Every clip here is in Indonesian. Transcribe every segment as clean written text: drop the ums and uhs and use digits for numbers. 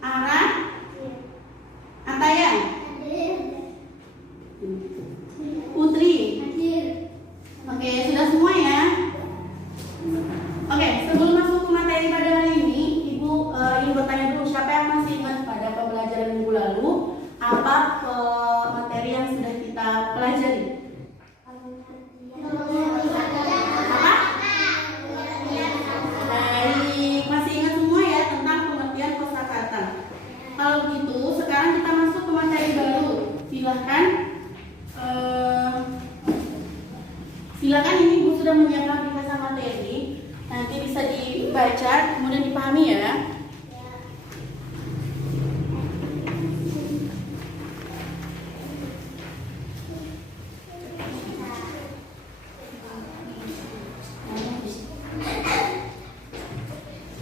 Ara, Ataya, Putri. Oke, sudah semua ya? Oke, sebelum masuk ke materi pada hari ini, Ibu ingin bertanya dulu, siapa yang masih ingat pada pembelajaran minggu lalu apa materi yang sudah kita pelajari? Apa? Baik, masih ingat semua ya tentang pengertian kosakata. Kalau begitu, sekarang kita masuk ke materi baru. Silakan ini Ibu sudah menyiapkan ringkasan materi. Nanti bisa dibaca, kemudian dipahami ya.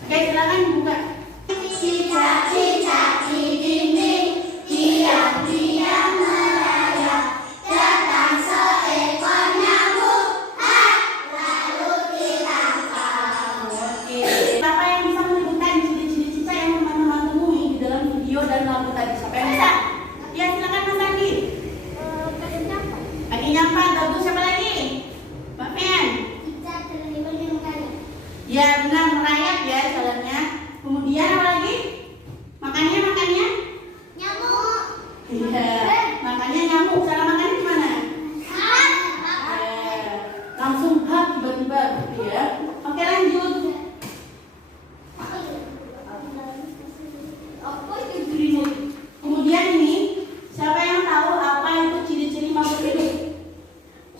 Oke, silakan dibuka. Cicak-cicak di dinding, diam-diam merayap, datang seekor nyamuk, lalu ditangkap. Oke, siapa yang bisa menyebutkan ciri-ciri cicak yang teman-teman temui di dalam video dan lagu tadi? Siapa yang bisa? Ya, silakan Mas Andi. Adi nyampa, bagus. Siapa lagi? Mbak Fen. Ya, benar, merayap ya jalannya. Kemudian apa lagi? Makannya? Nyamuk. Iya, makannya nyamuk. Cara makannya gimana? Langsung hap tiba-tiba gitu ya. Oke, lanjut. Kemudian ini, siapa yang tahu apa itu ciri-ciri makhluk hidup?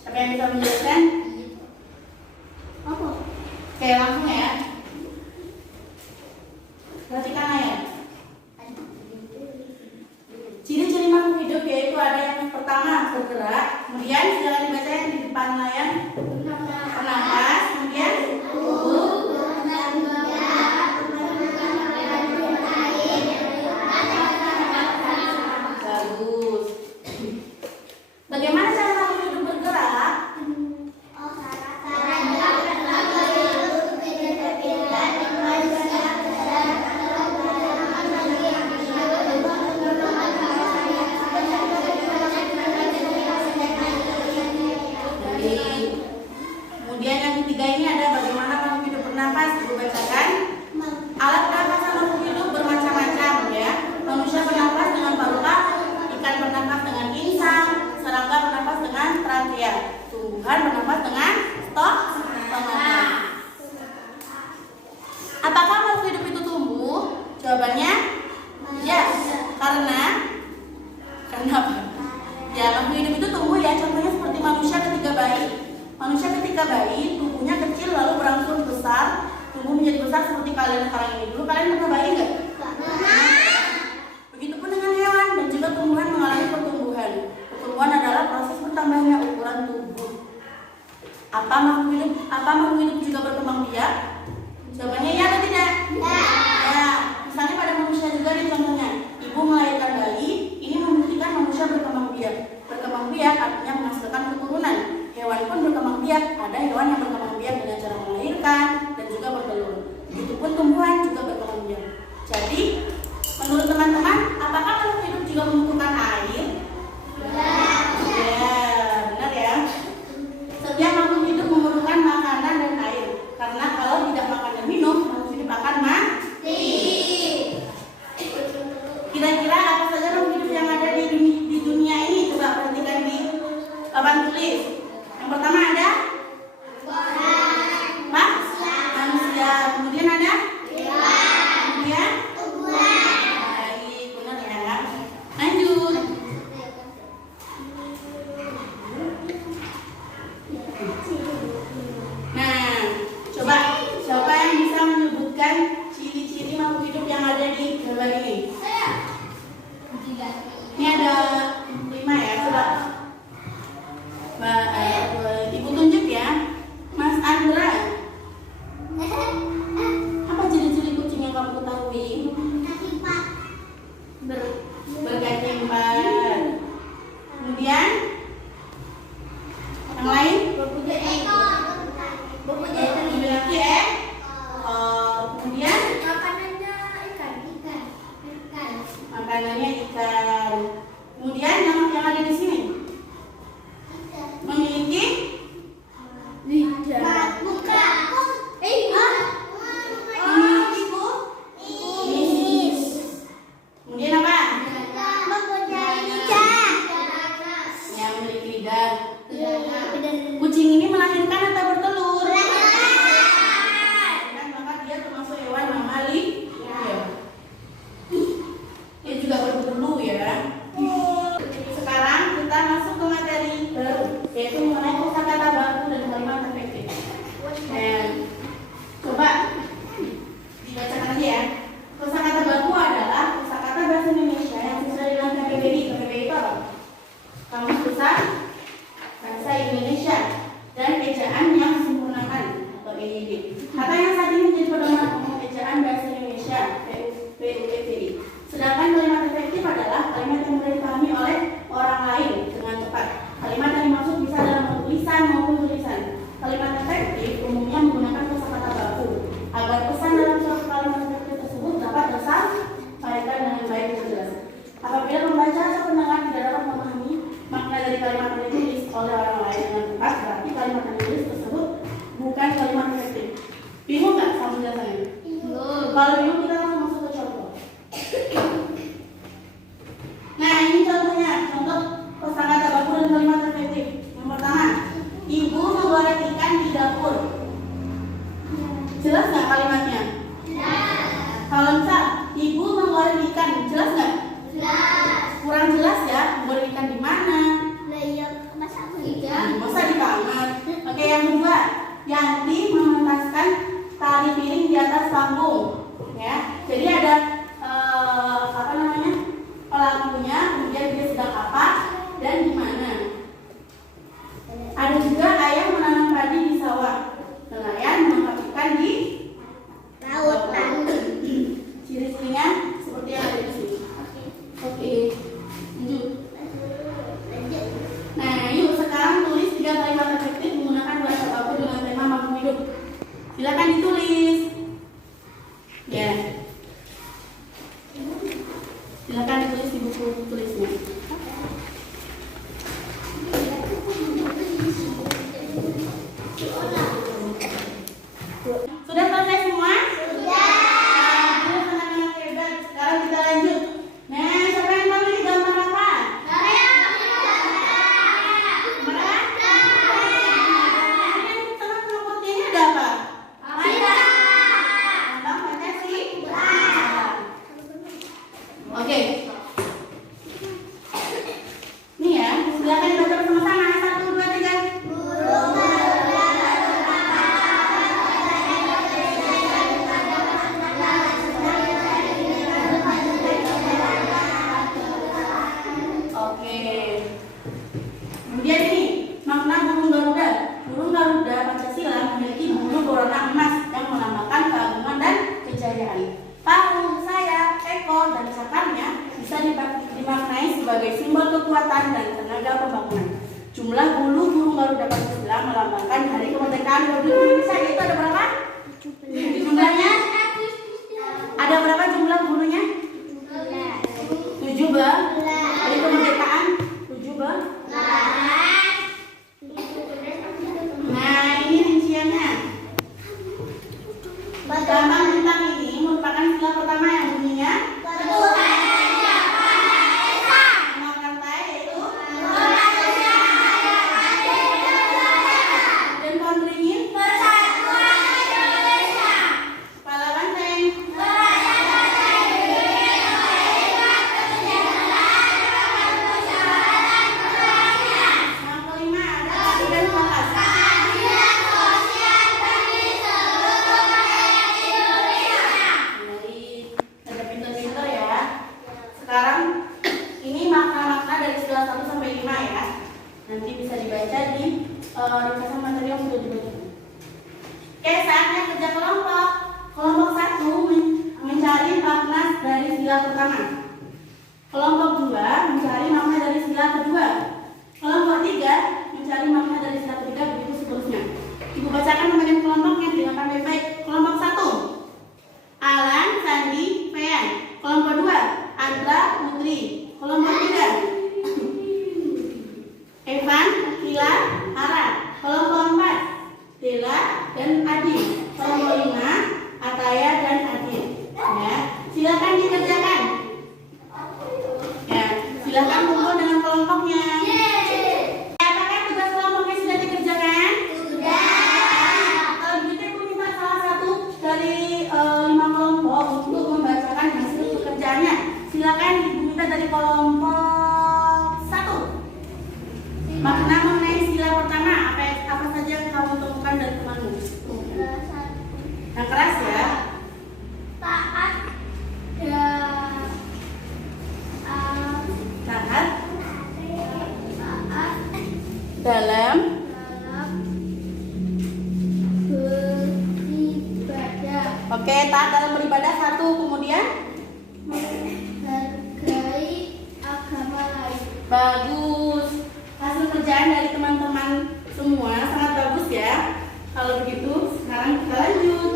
Siapa yang bisa menjelaskan? Oke, langsung ya. Perhatikan layar. Ciri-ciri makhluk hidup yaitu ada yang pertama bergerak, kemudian silakan dibaca yang di depan layar. Bernafas, kemudian tubuh. Bagus. Bagaimana cara makhluk hidup bergerak? Kemudian yang ketiga ini ada bagaimana makhluk hidup bernafas. Dibacakan. Alat pernafasan makhluk hidup bermacam-macam ya. Manusia bernafas dengan paru-paru, ikan bernafas dengan insang, serangga bernafas dengan trakea, tumbuhan bernafas dengan stoma. Apakah makhluk hidup itu tumbuh? Jawabannya yes. Karena apa? Ya, makhluk hidup itu tumbuh ya. Contohnya seperti manusia ketika bayi. Manusia ketika bayi, tubuhnya kecil lalu berangsur besar, tumbuh menjadi besar seperti kalian sekarang ini. Dulu kalian pernah bayi nggak? Begitupun dengan hewan dan juga tumbuhan mengalami pertumbuhan. Pertumbuhan adalah proses bertambahnya ukuran tubuh. Apa makhluk hidup juga berkembang biak? Jawabannya ya atau tidak? Ya. Misalnya pada manusia juga nih contohnya, ibu melahirkan bayi, ini membuktikan manusia berkembang biak. Berkembang biak artinya menghasilkan keturunan. Hewan pun berkembang biak, ada hewan yang berkembang biak dengan cara melahirkan dan juga bertelur. Begitupun tumbuhan juga berkembang biak. Jadi, menurut teman-teman, apakah makhluk hidup juga membutuhkan air? Ya, benar ya. Setiap makhluk hidup memerlukan makanan dan air. Karena kalau tidak makan dan minum, makhluk hidup akan mati. Kira-kira apa saja makhluk hidup yang ada di dunia ini? Coba perhatikan di papan tulis. Yang pertama ada manusia. Kemudian ada kemudian Kalau bingung kita langsung masuk ke contoh. Nah, ini contohnya, contoh kosakata baku dan kalimat efektif. Yang pertama, ibu menggoreng ikan di dapur. Jelas nggak kalimatnya? Kalau misal ibu menggoreng ikan, jelas nggak? Kurang jelas ya, menggoreng ikan di mana? Masa di kamar. Oke, yang kedua, Yanti mementaskan tali piring di atas panggung. Ya, jadi ada apa namanya, pelakunya, kemudian dia sedang apa dan di mana. Ada juga ayah menanam padi di sawah. Nelayan menangkap ikan di Laut. ciri-cirinya seperti yang ada di sini. Oke, lanjut. Nah, yuk sekarang tulis 3 kalimat efektif menggunakan bahasa baku dengan tema mampu hidup. Silakan ditulis. Ya. Silakan ditulis di buku tulisnya. Sudah selesai semua? Sudah. Anak-anak hebat. Sekarang kita lanjut. Nah, siapa yang tahu ini gambar apa? Tengah-tengah putihnya ada apa? Lambang Pancasila. Oke. Nih ya, silakan dibaca bersama-sama. 1, 2, 3. Oke. Kemudian ini makna burung Garuda. Burung Garuda Pancasila memiliki bulu berwarna emas yang melambangkan keagungan dan kejayaan. Paruh, sayap, ekor, dan cakarnya bisa dimaknai sebagai simbol kekuatan dan tenaga pembangunan. Jumlah bulu burung Garuda Pancasila melambangkan hari kemerdekaan Republik Indonesia. Itu ada berapa? Jumlahnya? Ada berapa jumlah bulunya? 7 bang. Hari kemerdekaan 7 bang. Nah, ini rinciannya. Lambang bintang ini merupakan sila pertama yang bunyinya nama rantai yaitu dan pohon beringin kepala banteng. Yang kelima ada kaki dan falas. Ada pinter-pinter ya. Sekarang ini makna-makna dari sila 1 sampai 5 ya. Nanti bisa dibaca di ringkasan materi yang sudah dibaca. Oke, saatnya kerja kelompok. Kelompok 1 mencari makna dari sila pertama. Kelompok 2 mencari makna dari sila kedua. Kelompok 3 mencari makna dari sila ketiga, begitu seterusnya. Ibu bacakan pembagian kelompoknya dengan baik-baik. Kelompok 1 Alan, Sandi, Fean. Kelompok 2 Andra, Putri. Kelompok 3 Evan, Hila, Hara. Kelompok 4 Dela dan Adi. Kelompok 5 Ataya dan Adit. Ya, silakan dikerjakan. Ya, silakan kumpul dengan kelompoknya. Apakah tugas kelompoknya sudah dikerjakan? Kalau begitu Ibu minta salah satu dari 5 kelompok untuk membacakan hasil pekerjaannya. Silakan Ibu minta dari kelompok 1. Makna mengenai sila pertama apa saja yang kamu temukan dari temanmu? Yang keras ya. Taat dalam beribadah. Oke, taat dalam beribadah 1. Kemudian Menghargai agama lain. bagus. Hasil kerjaan dari teman-teman semua sangat bagus ya. Kalau begitu sekarang kita lanjut.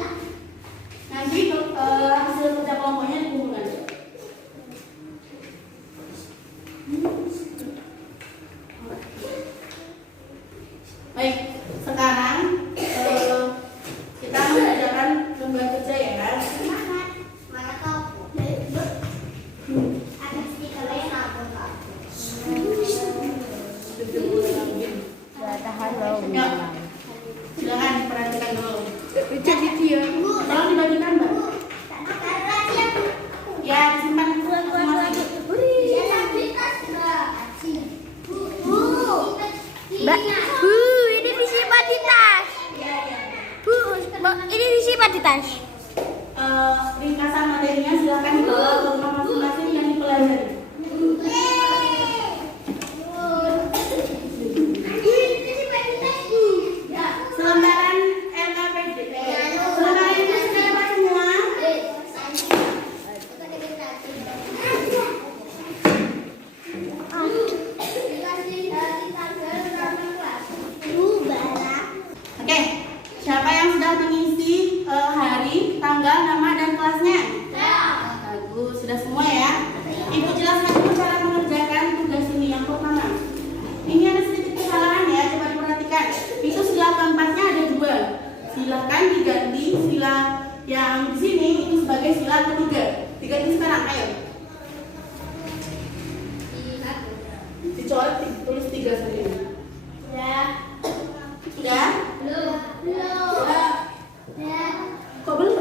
Nanti hasil kerja kelompoknya dikumpulkan. Baik, sekarang kita mengerjakan lembar kerja ya. silakan dibawa ke rumah masing-masing yang dipelajari. Selembaran LKPD. Selembaran itu sudah dapat semua. Oke, siapa yang sudah mengisi hari, tanggal, nama, dan kelasnya? Bagus, sudah semua ya. Ibu jelaskan dulu cara mengerjakan tugas ini. Yang pertama, ini ada sedikit kesalahan ya, coba diperhatikan. Itu sila keempatnya ada 2. Silakan diganti sila yang di sini itu sebagai sila ketiga. Diganti sekarang, ayo. Dicoret, tulis 3 sendiri. Sudah? Kok belum?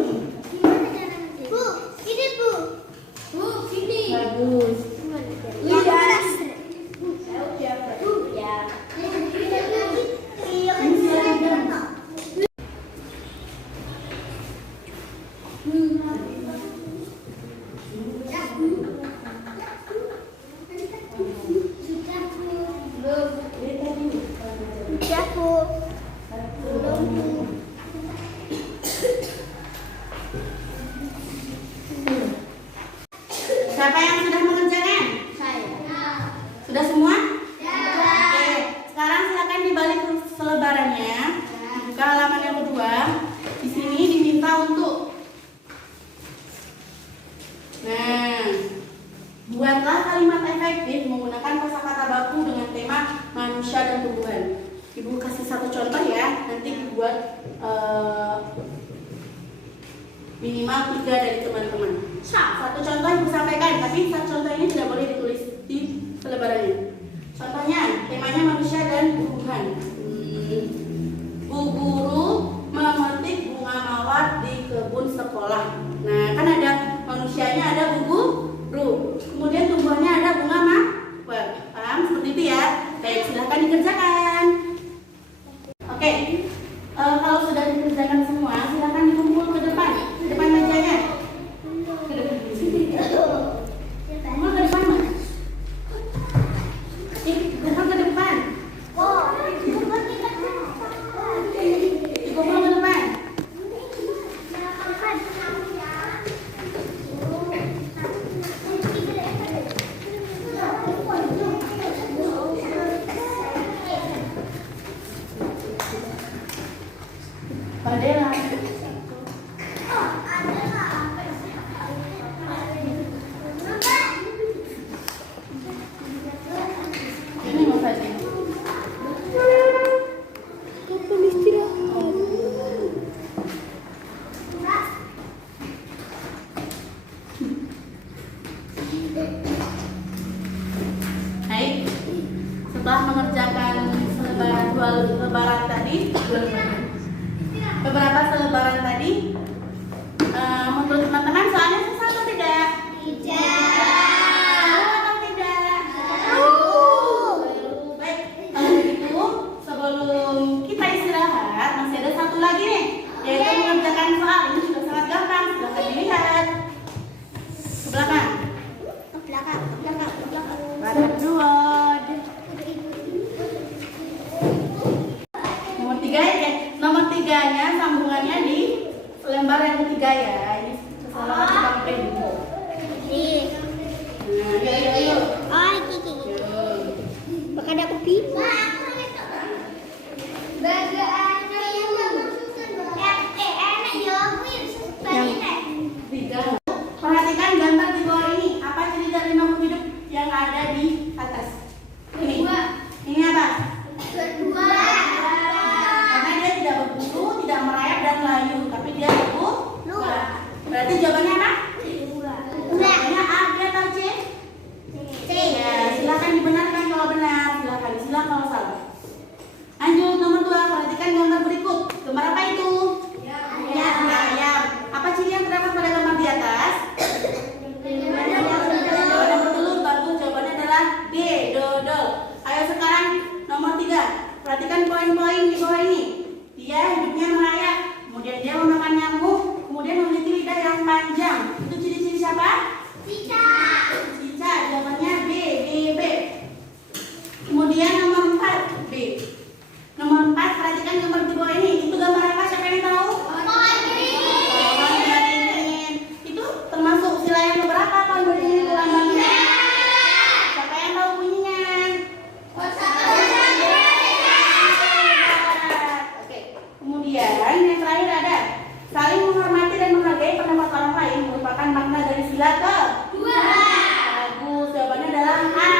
Bagus. Siapa yang sudah mengerjakan? Sudah semua? Oke, sekarang silakan dibalik selebarannya. Buka halaman yang kedua. Di sini diminta untuk buatlah kalimat efektif menggunakan kosakata baku dengan tema manusia dan tumbuhan. Ibu kasih 1 contoh ya, nanti dibuat minimal 3 dari teman-teman. 1 contoh ibu sampaikan, tapi 1 contoh ini tidak boleh ditulis di selebarannya. Contohnya, temanya manusia dan tumbuhan. Bu guru memetik bunga mawar di kebun sekolah. Nah, kan ada manusianya, ada bu guru. Kemudian tumbuhannya ada bunga mawar. Paham? Seperti itu ya. Baik, silahkan dikerjakan. Oke, kalau sudah dikerjakan semua, silahkan dikumpul ke depan mejanya. Ke depan sini. Semua ke depan mas. Dikumpul ke depan. Dikumpul ke depan. Padela. Ini mau saja. Baik. Setelah mengerjakan selebaran tadi, beberapa selebaran tadi, menurut teman-teman soalnya susah atau tidak? Atau tidak? Baik, kalau begitu sebelum kita istirahat masih ada 1 lagi nih, yaitu mengerjakan soal. Ini juga sangat gampang, silahkan dilihat ke belakang. Belakang dua. Nomor 3 ya, nomor 3-nya sambungannya di ke? 2. Bagus, jawabannya adalah A.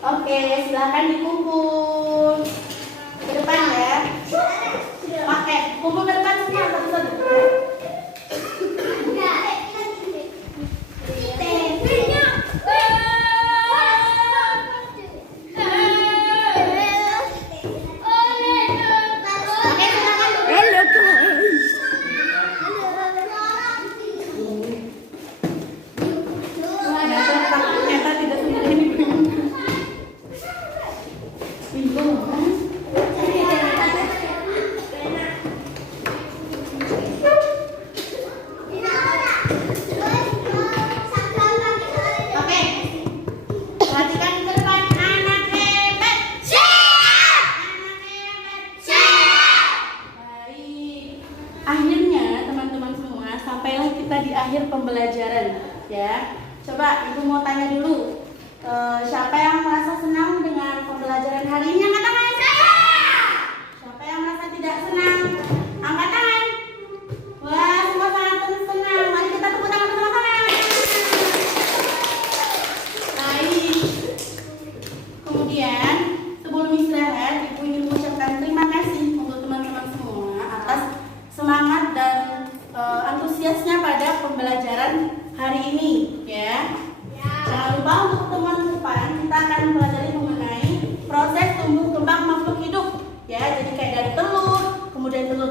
Oke, silakan dikumpul ke depan ya. Pakai kumpul ke depan semua satu-satu. Ternyata tidak semudah ini bingung kan? Oke, perhatikan ke depan. Anak hebat. Siap. Anak hebat. Siap. Baik. Akhirnya teman-teman semua sampailah kita di akhir pembelajaran ya. Coba ibu mau tanya dulu, siapa yang merasa senang dengan pembelajaran hari ini? Angkat tangan. Saya. Siapa yang merasa tidak senang? Angkat tangan. Wah, semua sangat senang. Mari kita tepuk tangan bersama-sama. Baik. Kemudian sebelum istirahat, ibu ingin mengucapkan terima kasih untuk teman-teman semua atas semangat dan antusiasnya pada pembelajaran hari ini ya. Jangan lupa untuk pertemuan depan kita akan mempelajari mengenai proses tumbuh kembang makhluk hidup ya. Jadi kayak dari telur, kemudian telur